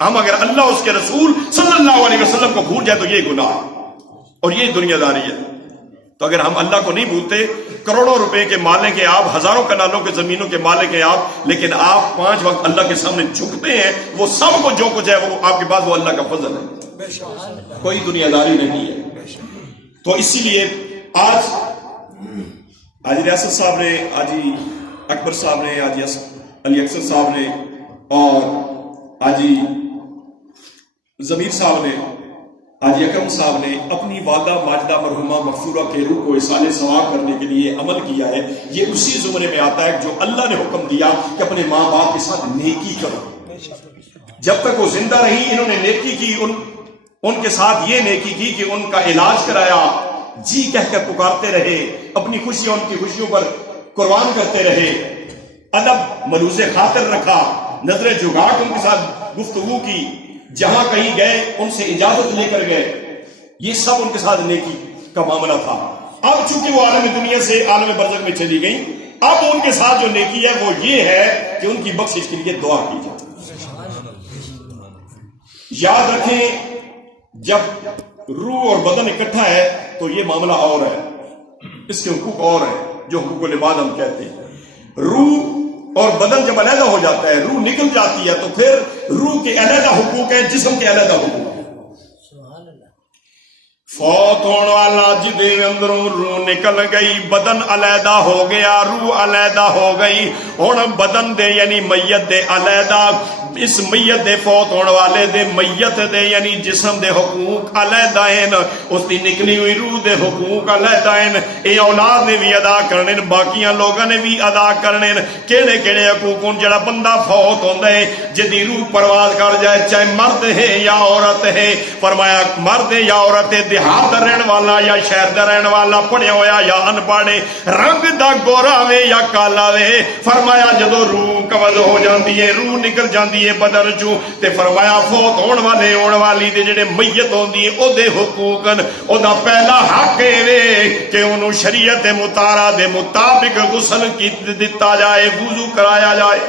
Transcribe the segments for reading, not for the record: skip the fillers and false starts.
ہم اگر اللہ اس کے رسول صلی اللہ علیہ وسلم کو بھول جائے تو یہ گناہ ہے اور یہ دنیا داری ہے. تو اگر ہم اللہ کو نہیں بھولتے، کروڑوں روپے کے مالک ہیں آپ، ہزاروں کنالوں کے زمینوں کے مالک ہیں آپ، لیکن آپ 5 وقت اللہ کے سامنے جھکتے ہیں، وہ سب کو جو کچھ ہے وہ آپ کے پاس وہ اللہ کا فضل ہے، کوئی دنیا داری نہیں ہے. تو اسی لیے آج ریاست صاحب نے، آجی اکبر صاحب نے، آجی علی اکثر صاحب نے اور آجی ضمیر صاحب نے، حاجی اکرم صاحب نے اپنی والدہ ماجدہ مرحومہ مغفورہ کے روح کو اصالِ ثواب کرنے کے لیے عمل کیا ہے. یہ اسی زمرے میں آتا ہے جو اللہ نے حکم دیا کہ اپنے ماں باپ کے ساتھ نیکی کرو. جب تک وہ زندہ رہی انہوں نے نیکی کی، ان کے ساتھ یہ نیکی کی کہ ان کا علاج کرایا، جی کہہ کر پکارتے رہے، اپنی خوشیاں ان کی خوشیوں پر قربان کرتے رہے، ادب ملوز خاطر رکھا، نظر جگاٹ ان کے ساتھ گفتگو کی، جہاں کہیں گئے ان سے اجازت لے کر گئے. یہ سب ان کے ساتھ نیکی کا معاملہ تھا. اب چونکہ وہ عالم دنیا سے عالم برزخ میں چلی گئی، اب ان کے ساتھ جو نیکی ہے وہ یہ ہے کہ ان کی بخشش کے لیے دعا کی جائے. یاد رکھیں جب روح اور بدن اکٹھا ہے تو یہ معاملہ اور ہے، اس کے حقوق اور ہیں جو حقوق العباد ہم کہتے ہیں. روح اور بدن جب علیحدہ ہو جاتا ہے، روح نکل جاتی ہے، تو پھر روح کے علیحدہ حقوق ہیں، جسم کے علیحدہ حقوق ہیں. فوت ہونے والا جدے اندروں روح نکل گئی، بدن علیحدہ ہو گیا، روح علیحدہ ہو گئی. ہن بدن دے یعنی میت دے علیحدہ، اس میت دے فوت ہونے والے دے میت دے یعنی جسم دے حقوق علیحدہ ہیں، اس دی نکلی ہوئی روح دے حقوق علیحدہ ہیں. اے اولاد نے بھی ادا کرنے، باقیاں لوگاں نے بھی ادا کرنے. کیڑے کیڑے حقوق ہن جڑا بندہ فوت ہوندا ہے جدی روح پرواز کر جائے، چاہے مرد ہے یا عورت ہے، فرمایا مرد ہے یا عورت ہے، دیہات دا رہن والا یا شہر دا رہن والا، پڑھیا ہویا یا ان پڑھ، رنگ دا گورا وے یا کالا وے، فرمایا جدو روح قبض ہو جاندی ہے، روح نکل جاندی ہے بدن چوں، تے فرمایا فوت ہون والے ہون والی دے جڑے میت ہوندی ہے او دے حقوق، او دا پہلا حق اے کہ انہوں شریعت مطالعہ دے مطابق غسل کی دتا جائے، وضو کرایا جائے.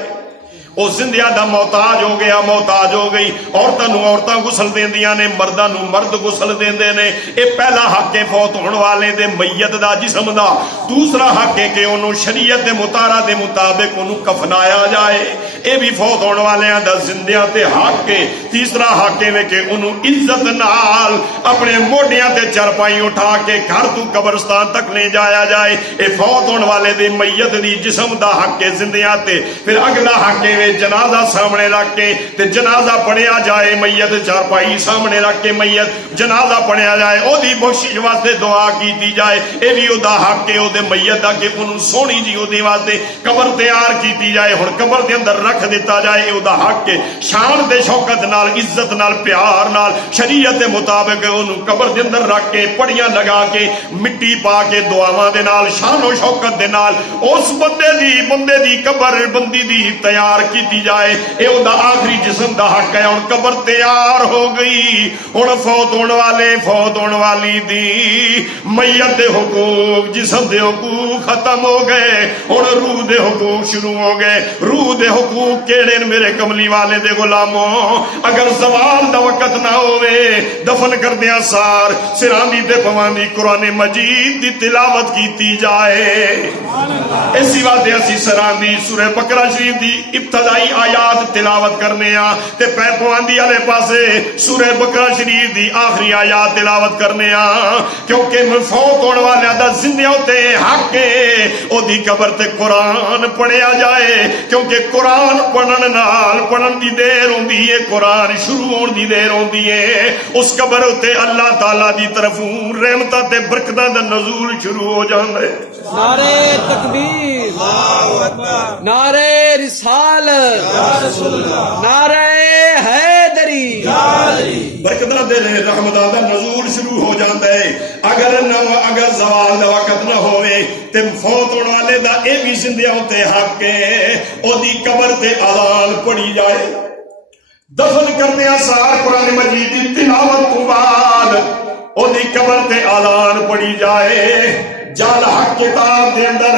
وہ زندیا دا محتاج ہو گیا، محتاج ہو گئی. عورتاں نوں عورتاں غسل دیندیاں نے، مرداں نوں مرد غسل دیندے نے. اے پہلا حق ہے فوت ہون والے دے میت دا، جسم دا. دوسرا حق ہے کہ انہوں شریعت دے مطالعہ دے مطابق انہوں کفنایا جائے. اے بھی فوت ہون والیاں دا زندیاں تے حق ہے. تیسرا حق ہے کہ انہوں عزت نال اپنے موڈیاں تے چرپائی اٹھا کے گھر تو قبرستان تک لے جایا جائے. اے فوت ہون والے دے میت دی جسم دا حق ہے زندیاں تے. پھر اگلا حق ہے جنازہ سامنے رکھ کے تے جنازہ پڑھیا جائے، میت چارپائی سامنے رکھ کے میت جنازہ پڑھیا جائے، او دی بخشش واسطے دعا کیتی جائے. اے بھی او دا حق ہے او دے میت دا کہ انہوں سونی جی او دی واسطے قبر تیار کیتی جائے، ہن قبر دے اندر رکھ دیتا جائے. اے او دا حق ہے شان دے شوکت نال، عزت نال، پیار نال، شریعت دے مطابق انہوں قبر دے اندر رکھ کے پڑیاں لگا کے مٹی پا کے دعاواں دے نال شان و شوکت دے نال اس بندے دی قبر بندی دی تیار کیتی جائے. اے او دا آخری جسم دا حق ہے. ہن قبر تیار ہو گئی، ہن فوت ہون والے فوت ہون والی دی میت دے حقوق، جسم دے حقوق ختم ہو گئے، ہن روح دے حقوق شروع ہو گئے. روح دے حقوق کیڑے میرے کملی والے دے غلاموں؟ اگر زوال دا وقت نہ ہوئے دفن کردیاں سار سراندی تے پواندی قرآن مجید دی تلاوت کیتی جائے. اسی واسطے اسی سراندی سورہ بقرہ شریف دی ابتدائی آیات تلاوت کرنے آ تے پہ پواندی والے پاسے سورہ بقرہ شریف دی آخری آیات تلاوت کرنے آ، کیونکہ فوت ہونے والے دا زندہ ہوتے حق ہے او دی قبر تے قرآن پڑھیا جائے. کیونکہ قرآن پڑھن نال پڑھن دی دیر ہوندی ہے، قرآن شروع ہون دی دیر ہوندی ہے. اس قبر تے اللہ تعالی دی طرفوں رحمتاں تے برکتاں دا نزول شروع ہو جاندا ہے. نعرہ تکبیر، نعرہ رسالت، نعرہ حیدری، برکتاں دے رحمتاں دا نزول شروع ہو جاندا ہے. اگر زوال دا وقت نہ ہوئے تے فوت ہونے والے دا اے بھی زندہ ہوتے حق ہے او دی قبر تے اذان پڑھی جائے. دفن کرنے سار قرآن مجید دی تلاوت تو بعد او دی قبر تے اذان پڑھی جائے. جال حق کتاب دے اندر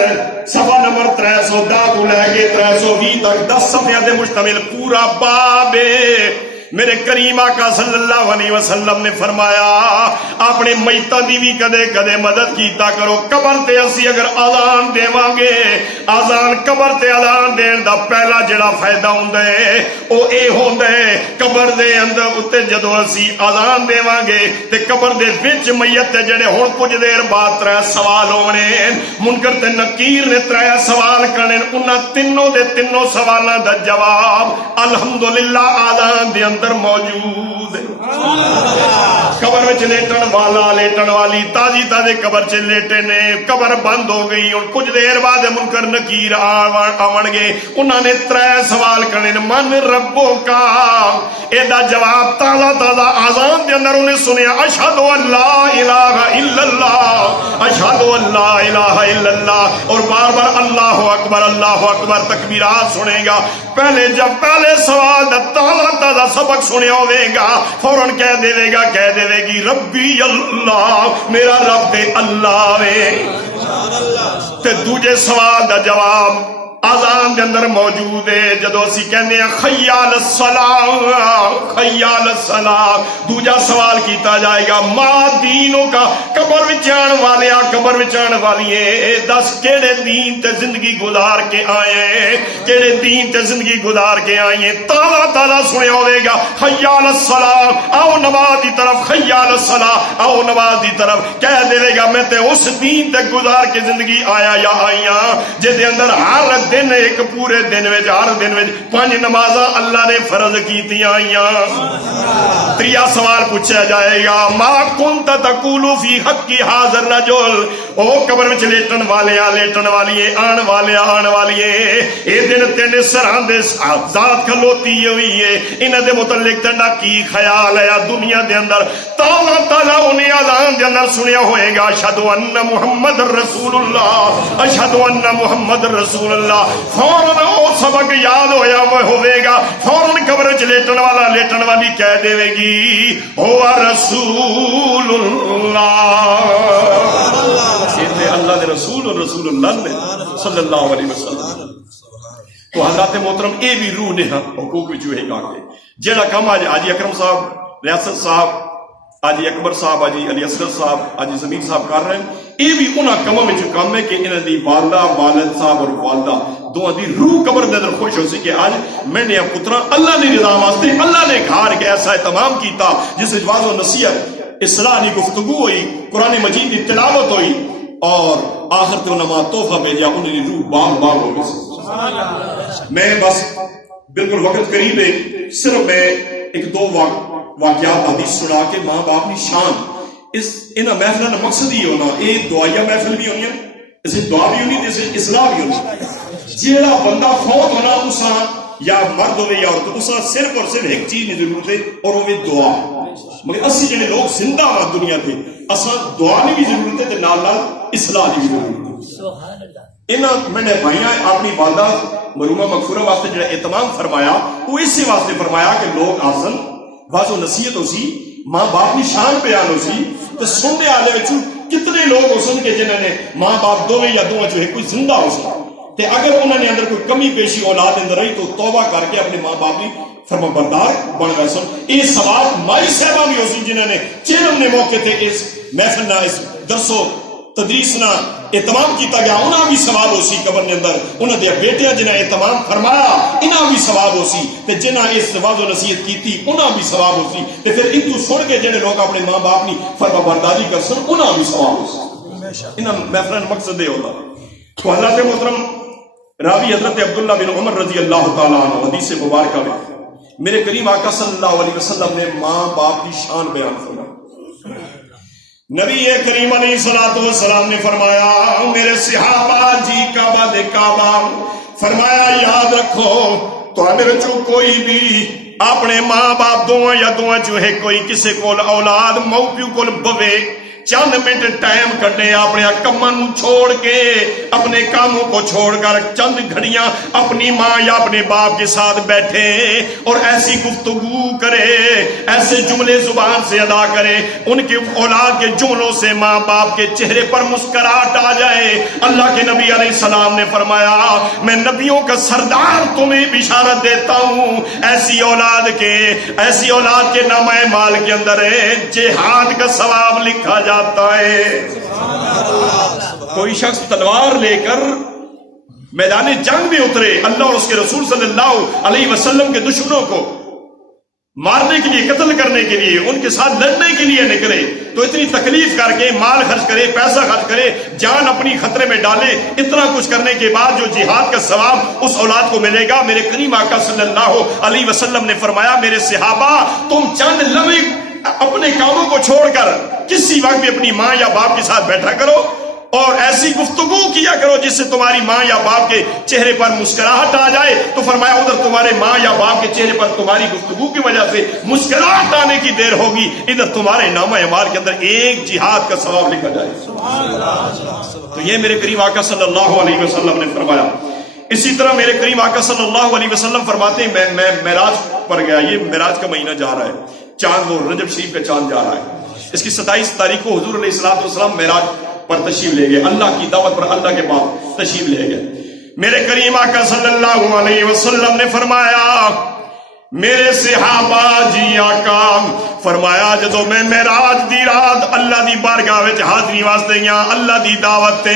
صفحہ نمبر 310 تو لے کے 320 تک 10 صفحے دے مشتمل پورا باب میرے کریم آقا صلی اللہ علیہ وسلم نے فرمایا اپنے میتاں دی بھی کدے کدے مدد کیتا کرو. قبر تے اسی اگر اذان دیواں گے اذان قبر تے اذان دین دا پہلا جڑا فائدہ ہوندا ہے او اے ہوندا ہے قبر دے اندر اتے جدوں اسی اذان دیواں گے تے قبر دے وچ میت تے جڑے ہن کچھ دیر بعد 3 سوال ہونے منکر تے نکیر نے 3 سوال کرنے انہاں تینوں دے تینوں سوالاں دا جواب الحمدللہ اذان دے اندر موجود ہے. قبر وچ لیٹن والا لیٹن والی تازی تازی قبر چ لیٹے نے قبر بند ہو گئی اور کچھ دیر بعد منکر نکیر آون گے انہاں نے 3 سوال کرنے من ربو کا ایدا جواب تازہ تازہ اذان دے اندر انہیں سنیا اشہد ان لا الہ الا اللہ اشہد ان لا الہ الا اللہ اور بار بار اللہ اکبر تکبیرات سنے گا. پہلے جب پہلے سوال دا تازہ تازہ سبق سنیا ہوئے گا فوراً کہہ دے گی ربی اللہ میرا رب دے اللہ وے. تے دوجے سوال دا جواب اذان دے اندر موجود ہے جدو اسی کہنے ہیں خیال الصلاۃ دوجا سوال کیتا جائے گا ما دینوں کا قبر وچان والیا قبر وچان والیے دس کیڑے دین تے زندگی گزار کے آئے کیڑے دین تے زندگی گزار کے آئے تازہ تازہ سنے ہوئے گا خیال الصلاۃ آؤ نماز دی طرف خیال الصلاۃ آؤ نماز دی طرف کہہ دے گا میں تے اس دین تے گزار کے زندگی آیا یا آئیاں جے دے اندر ہر دن ایک پورے دن وچ ہر دن وچ 5 نمازاں اللہ نے فرض کیتیاں آئیاں. تریا سوال پوچھا جائے گا ما کنت تقول فی حق ھذا الرجل او قبر وچ لیٹن والیاں لیٹن والیے آن والیاں آن والیے اے دن تیرے سراں دے ذات کھلوتی ہوئی ہے انہاں دے متعلق تیرا کی خیال ہے دنیا دے اندر تالا تالا انہیں اذان دے اندر سنیا ہوئے گا اشہد ان محمد رسول اللہ اشہد ان محمد رسول اللہ. فوراً او سبق یاد ہویا ہوئے گا فوراً قبر وچ لیٹن والا لیٹن والی کہہ دے گی او رسول اللہ اللہ دے رسول اور رسول اللہ نے صلی اللہ علیہ وسلم. تو حضرات محترم اے بھی روح نے حقوق وچ ہے کہ جڑا کم آج حاجی اکرم صاحب ریاست صاحب حاجی اکبر صاحب حاجی علی اصغر صاحب حاجی زمین صاحب کر رہے ہیں یہ بھی انہاں کموں میں کام ہے کہ انہاں دی والدہ والد صاحب اور والدہ دونوں دی روح قبر دے اندر خوش ہو سی کہ آج میں نے پترا اللہ نے نظام واسطے اللہ نے گھر کے ایسا اہتمام کیتا جس وچ واضح و نصیحت اصلاح دی گفتگو ہوئی قرآن مجید کی تلاوت ہوئی اور آخر تے انہاں تحفہ بھیجا انہاں دی روح باغ باغ ہو گئی. میں بس بالکل وقت قریب ہے صرف میں ایک دو واقعات حدیث سنا کے ماں باپ کی شان اس انہاں محفلوں کا مقصد ہی ہونا یہ دعائیہ محفل بھی ہونی اسے دعا بھی ہونی اسے اصلاح بھی ہونی. جیڑا بندہ فوت ہونا اساں یا مرد ہوئے یا عورت اساں صرف اور صرف ایک چیز کی ضرورت ہے اور وہ دعا. مگر اسی جڑے لوگ زندہ ہاں دنیا تے اساں دعا کی بھی ضرورت ہے تے نال نال اصلاح کی بھی ضرورت ہے. انہاں میں نے بھائیاں اپنی والدہ مرحومہ مغفورہ واسطے جڑا اہتمام فرمایا وہ اسی واسطے فرمایا کہ لوگ آسن واضح و نصیحت ہو سی ماں باپ کی شان بیان ہو سی تو سننے والے وچ کتنے لوگ ہو سن کے جنہوں نے ماں باپ دوویں یا دوواں چوں کوئی زندہ ہو سن تے اگر انہوں نے اندر کوئی کمی پیشی اولاد اندر رہی تو توبہ کر کے اپنے ماں باپ کی فرما بردار بن گئے سن. یہ ثواب مائی صاحبہ بھی ہو سی جنہوں نے چیلم نے موقع تے اس محفل نہ اس درس و تدریس نہ اہتمام کیتا گیا انہاں بھی ثواب ہو سی قبر کے اندر انہاں دے بیٹیاں جنہاں اہتمام فرمایا انہاں بھی ثواب ہو سی تے جنہاں اس واضح و نصیحت کیتی انہاں بھی ثواب ہو سی تے پھر ان تو سن کے جڑے لوگ اپنے ماں باپ کی فرما برداری کر سن انہاں بھی ثواب ہو سی. انہاں محفلن مقصد یہ ہوتا. تو حضرت محترم راوی حضرت عبداللہ بن عمر رضی اللہ تعالیٰ عنہ حدیث مبارکہ میں میرے کریم آقا صلی اللہ علیہ وسلم نے ماں باپ کی شان بیان فرمایا. نبی کریم علیہ السلام نے فرمایا میرے صحابہ جی کعبہ دے کعبہ فرمایا یاد رکھو تو میرے چو کوئی بھی اپنے ماں باپ دوواں یا دوواں جو ہے کوئی کسے کول اولاد ماں پیو کول بوے چند منٹ ٹائم کڈے اپنے کماں نوں چھوڑ کے اپنے کاموں کو چھوڑ کر چند گھڑیاں اپنی ماں یا اپنے باپ کے ساتھ بیٹھے اور ایسی گفتگو کرے، ایسے جملے زبان سے ادا کرے، ان کے اولاد کے جملوں سے ماں باپ کے چہرے پر مسکراہٹ آ جائے۔ اللہ کے نبی علیہ السلام نے فرمایا میں نبیوں کا سردار تمہیں بشارت دیتا ہوں ایسی اولاد کے نامہ مال کے اندر جہاد کا ثواب لکھا جاتا ہے۔ کوئی شخص تلوار لے کر میدان جنگ میں اترے، اللہ اور اس کے رسول صلی اللہ علیہ وسلم کے دشمنوں کو مارنے کے لیے، قتل کرنے کے لیے، ان کے ساتھ لڑنے کے لیے نکلے تو اتنی تکلیف کر کے مال خرچ کرے، پیسہ خرچ کرے، جان اپنی خطرے میں ڈالے، اتنا کچھ کرنے کے بعد جو جہاد کا ثواب اس اولاد کو ملے گا، میرے کریم آقا صلی اللہ علیہ وسلم نے فرمایا میرے صحابہ تم چند لمحے اپنے کاموں کو چھوڑ کر کسی وقت بھی اپنی ماں یا باپ کے ساتھ بیٹھا کرو اور ایسی گفتگو کیا کرو جس سے تمہاری ماں یا باپ کے چہرے پر مسکراہٹ آ جائے۔ تو فرمایا ادھر تمہارے ماں یا باپ کے چہرے پر تمہاری گفتگو کی وجہ سے مسکراہٹ آنے کی دیر ہوگی، ادھر تمہارے نامہ اعمال کے اندر ایک جہاد کا ثواب لکھا جائے۔ تو یہ میرے کریم آقا صلی اللہ علیہ وسلم نے فرمایا۔ اسی طرح میرے کریم آقا صلی اللہ علیہ وسلم فرماتے ہیں میں معراج پر گیا، یہ معراج کا مہینہ جا رہا ہے، چاند وہ رجب شریف کا چاند جا رہا ہے، اس کی 27 تاریخ کو حضور علیہ السلام معراج پر تشریف لے گئے، اللہ کی دعوت پر اللہ کے پاس تشریف لے گئے۔ میرے کریم آقا صلی اللہ علیہ وسلم نے فرمایا میرے صحابہ جی آقا فرمایا جدو میں معراج دی رات اللہ دی بارگاہ وچ حاضری واسطے گیا، اللہ دی دعوت تے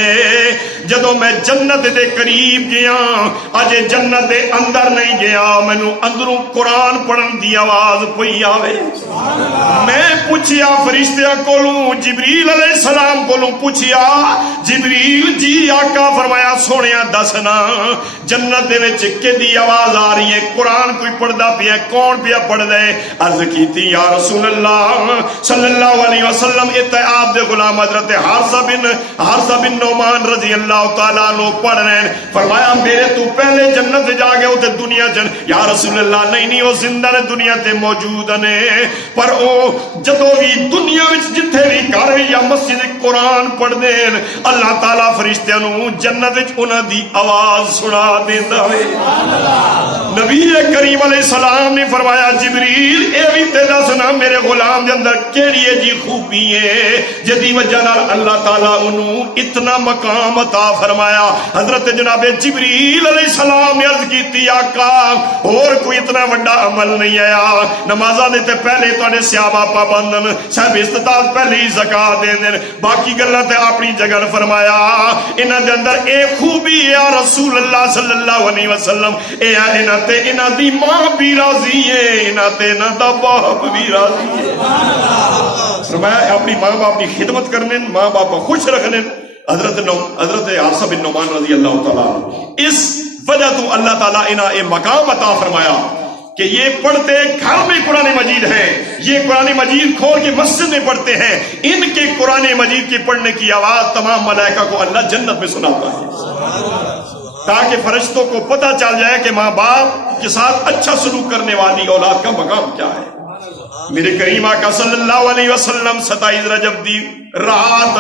جدو میں جنت دے قریب گیا، اجے جنت دے اندر نہیں گیا، مینوں اندروں قرآن پڑھن دی آواز پئی آوے۔ میں پوچھیا فرشتیاں کولوں، جبریل علیہ السلام کولوں پوچھیا جبریل جی آقا فرمایا سونیا دسنا جنت دے وچ کدی آواز آ رہی ہے، قرآن کوئی پڑھدا پیا، کون پیا پڑھ دے؟ عرض کیتی یا رسول اللہ صلی اللہ علیہ وسلم ات آپ دے غلام حضرت حارثہ بن نعمان رضی اللہ تعالیٰ عنہ پڑھ رہے ہیں۔ فرمایا میرے تو پہلے جنت جا گئے ہوتے دنیا یا رسول اللہ نہیں وہ زندہ نے دنیا تے موجود نے، پر او جدو بھی دنیا وچ جتھے بھی گھر یا مسجد قرآن پڑھ دین اللہ تعالیٰ فرشتیاں نو جنت وچ انہاں دی آواز سنا دیندا ہے۔ نبی کریم علیہ السلام نے فرمایا جبریل اے بھی تے دسنا میرے غلام دے اندر کیڑی ہے جی خوبی ہے جدی وجہ نال اللہ تعالیٰ انہوں اتنا مقام عطا فرمایا۔ حضرت جناب جبریل علیہ السلام نے عرض کیتی آقا اور کوئی اتنا بڑا عمل نہیں آیا، نمازاں دے تے پہلے تواڈے صحابہ پابندن، صاحب استطاعت پہلے ہی زکات دین، باقی گلاں تے اپنی جگہ فرمایا انہاں دے اندر اے خوبی یا رسول اللہ صلی اللہ علیہ وسلم اے انہاں تے انہاں دی ماں بھی راضی ہے، انہاں تے انہاں دا باپ بھی راضی ہے۔ فرمایا اپنی ماں باپ کی خدمت کرنے، ماں باپ کو خوش رکھنے۔ حضرت حارثہ بن نعمان رضی اللہ تعالیٰ اس وجہ تو اللہ تعالیٰ انہاں اے مقام عطا فرمایا کہ یہ پڑھتے گھر میں قرآن مجید ہے، یہ قرآن مجید کھول کے مسجد میں پڑھتے ہیں، ان کے قرآن مجید کے پڑھنے کی آواز تمام ملائکہ کو اللہ جنت میں سناتا ہے تاکہ فرشتوں کو پتہ چل جائے کہ ماں باپ کے ساتھ اچھا سلوک کرنے والی اولاد کا مقام کیا ہے۔ میرے کریم آقا صلی اللہ علیہ وسلم 27 رجب دی رات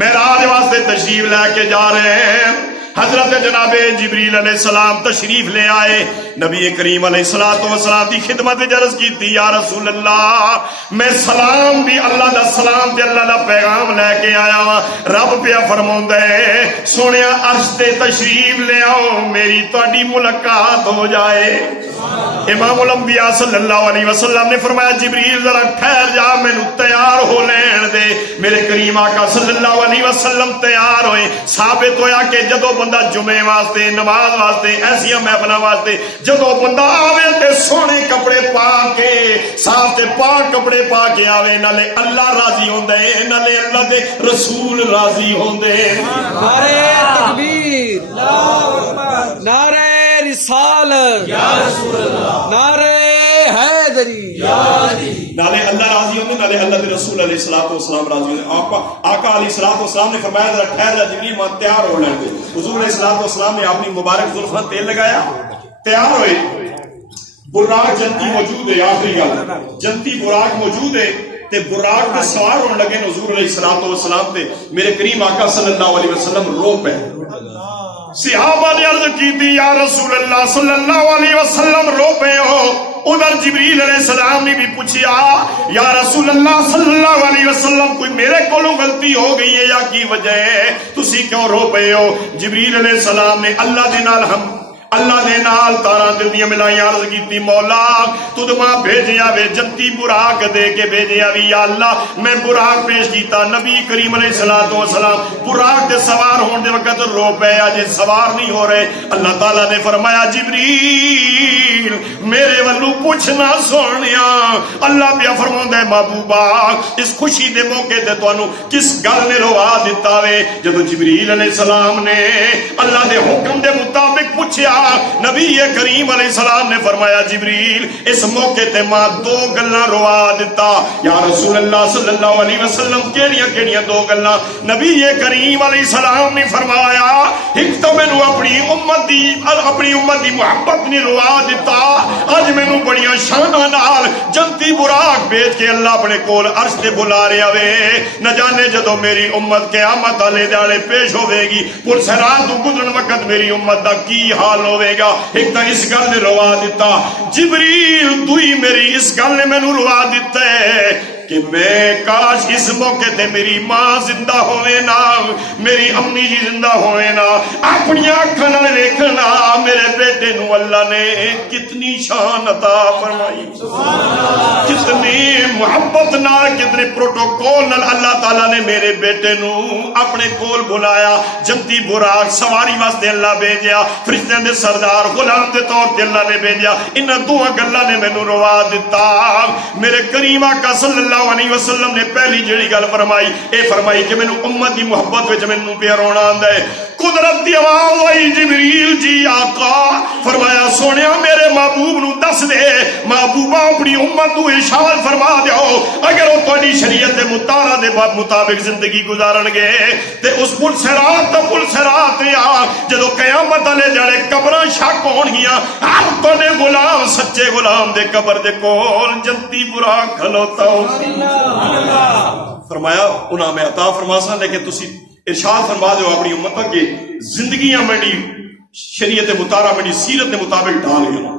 معراج واسطے تشریف لے کے جا رہے ہیں۔ حضرت جناب جبریل علیہ السلام تشریف لے آئے، نبی کریم علیہ السلام دی خدمت عرض کی یا رسول اللہ میں سلام بھی اللہ دا سلام تے اللہ دا پیغام لے کے آیا ہاں، رب پیا فرماوندا ہے سونیا عرش تے تشریف لے آؤ میری تہاڈی ملاقات ہو جائے۔ امام الانبیاء صلی اللہ علیہ وسلم نے فرمایا جبریل ذرا ٹھہر جا مینوں تیار ہو لین دے۔ میرے کریم آقا صلی اللہ علیہ وسلم تیار ہوئے، ثابت ہویا کہ جدو بندہ جمعے واسطے، نماز واسطے، ایسیا محفلاں واسطے جدو بندہ آوے تے سونے کپڑے پا کے، صاف تے پاک کپڑے پا کے آوے، نالے اللہ راضی ہوندے نالے اللہ دے رسول راضی ہوندے۔ نعرہ تکبیر، نعرہ رسالت، نعرہ حیدری، نالے اللہ راضی ہوندے، نالے اللہ دے رسول علیہ السلام راضی ہوندے۔ آقا علیہ السلام نے فرمایا ذرا ٹھہر جا جبریل ماں تیار ہو لیں دے۔ حضور علیہ السلام نے اپنی مبارک زلفاں تیل لگایا، تیار ہوئے، براق جنتی موجود ہے، آخری گل جنتی براق موجود ہے، تے براق تے سوار ہونے لگے حضور علیہ الصلوۃ والسلام تے میرے کریم آقا صلی اللہ علیہ وسلم رو پے صحابہ نے عرض کی تھی یا رسول اللہ صلی اللہ علیہ وسلم رو پے ہو ادھر جبریل علیہ السلام نے بھی پوچھا یا رسول اللہ صلی اللہ علیہ وسلم کوئی میرے کولوں غلطی ہو گئی ہے یا کی وجہ ہے تسی کیوں رو پے ہو جبریل علیہ السلام نے اللہ دے نال تارا دل دیاں ملائی عرض کیتی مولا تُد ماں بھیجیا وے جنتی براق دے کے بھیجیا وی یا اللہ میں براق پیش کیتا نبی کریم علیہ السلام براق دے سوار ہون دے وقت رو پے اج سوار نہیں ہو رہے اللہ تعالیٰ نے فرمایا جبریل میرے ولو پوچھنا سونیا اللہ پیا فرماوندا ہے محبوبا اس خوشی دے موقع تے تانوں کس گل نے روا دتا وے جدوں جبریل علیہ السلام نے اللہ دے حکم دے مطابق پوچھیا نبی کریم علیہ السلام نے فرمایا جبریل اس موقع تے ماں دو گلاں روا دتا یا رسول اللہ صلی اللہ علیہ وسلم کیڑیاں دو گلاں نبی کریم علیہ السلام نے فرمایا ایک تو مینوں اپنی امت دی محبت نے روا دتا اج مینوں بڑیاں شاناں نال جنتی براق بھیج کے اللہ اپنے کول عرش تے بلا رہا وے نہ جانے جدوں میری امت قیامت والے دہاڑے پیش ہوے گی پل صراط تو گزرن وقت میری امت دا کی حال ہوے گا ایک تو اس گل نے روا دیتا جبریل دوئی میری اس گل نے مینوں روا دیتا ہے کہ میں کاش اس موقع تے میری ماں زندہ ہوئے نا میری امی جی زندہ ہوئے نا اپنی آنکھاں نال ویکھنا میرے بیٹے نو اللہ نے کتنی شان عطا فرمائی کتنی محبت نال کتنے پروٹوکول نال اللہ تعالیٰ نے میرے بیٹے نو اپنے کول بلایا جنتی براق سواری واسطے اللہ بھیجیا فرشتیاں دے سردار غلام دے طور تے اللہ نے بھیجیا انہاں دوہاں گلاں نے مینوں روا دتا میرے کریم آقا صلی اللہ علیہ وسلم نے پہلی جڑی گل فرمائی اے فرمائی کہ مینوں امت دی محبت وچ مینوں پیا رونا آندا ہے قدرت دی آواز آئی جبریل جی آقا فرمایا سونیا میرے محبوب نو دس دے محبوبہ اپنی امت نو ارشاد فرما دیو اگر وہ تہاڈی شریعت دے مطالعہ دے مطابق زندگی گزارن گے تے اس پل صراط یا جدوں قیامت والے جڑے قبراں شک ہون گیاں ہر تنے غلام سچے غلام دے قبر دے کول جنتی براق کھلوتا ہو فرمایا انہاں میں عطا فرما سا لیکن تسی ارشاد فرما دو اپنی امت کی زندگیاں منڈی شریعت مطالعہ منڈی سیرت کے مطابق ڈال گیا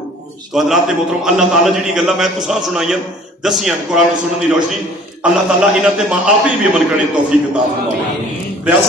تو حضرات محترم اللہ تعالیٰ جڑی گلاں میں تساں سنائیاں دسیاں قرآن و سنت دی روشنی اللہ تعالیٰ انہاں تے ماں آپ ہی بھی عمل کرنے توفیق عطا فرمائے